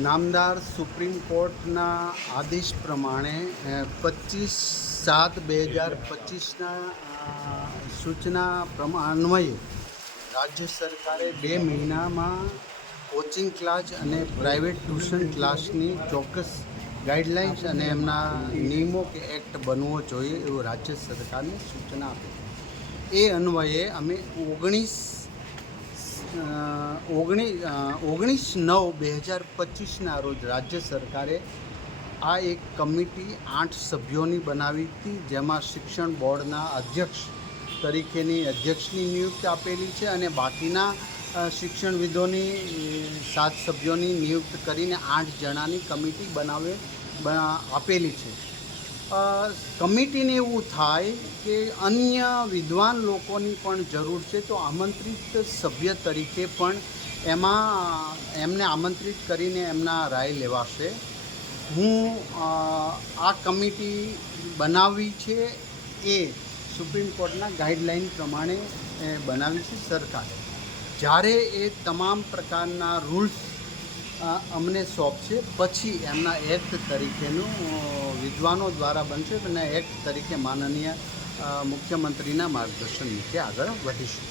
નામદાર સુપ્રીમ કોર્ટના આદેશ પ્રમાણે પચીસ સાત બે હજાર પચીસના સૂચના પ્રમાણ અન્વયે રાજ્ય સરકારે બે મહિનામાં કોચિંગ ક્લાસ અને પ્રાઇવેટ ટ્યુશન ક્લાસની ચોક્કસ ગાઈડલાઇન્સ અને એમના નિયમો કે એક્ટ બનવો જોઈએ એવું રાજ્ય સરકારની સૂચના આપી. એ અન્વયે અમે ઓગણીસ ઓગણીસ ઓગણીસ નવ બે હજાર પચીસના રોજ રાજ્ય સરકારે આ એક કમિટી આઠ સભ્યોની બનાવી હતી, જેમાં શિક્ષણ બોર્ડના અધ્યક્ષ તરીકેની અધ્યક્ષની નિયુક્તિ આપેલી છે અને બાકીના શિક્ષણવિદોની સાત સભ્યોની નિયુક્ત કરીને આઠ જણાની કમિટી બનાવે બના- આપેલી છે. કમિટીને એવું થાય કે અન્ય વિદ્વાન લોકોની પણ જરૂર છે તો આમંત્રિત સભ્ય તરીકે પણ એમાં એમને આમંત્રિત કરીને એમના રાય લેવાશે. હું આ કમિટી બનાવી છે એ સુપ્રીમ કોર્ટના ગાઈડલાઈન પ્રમાણે બનાવી છે સરકારે. જ્યારે એ તમામ પ્રકારના રૂલ્સ અમને સોંપશે, પછી એમના એક્ટ તરીકેનું વિદ્વાનો દ્વારા બનશે અને એક્ટ તરીકે માનનીય મુખ્યમંત્રીના માર્ગદર્શન નીચે આગળ વધીશું.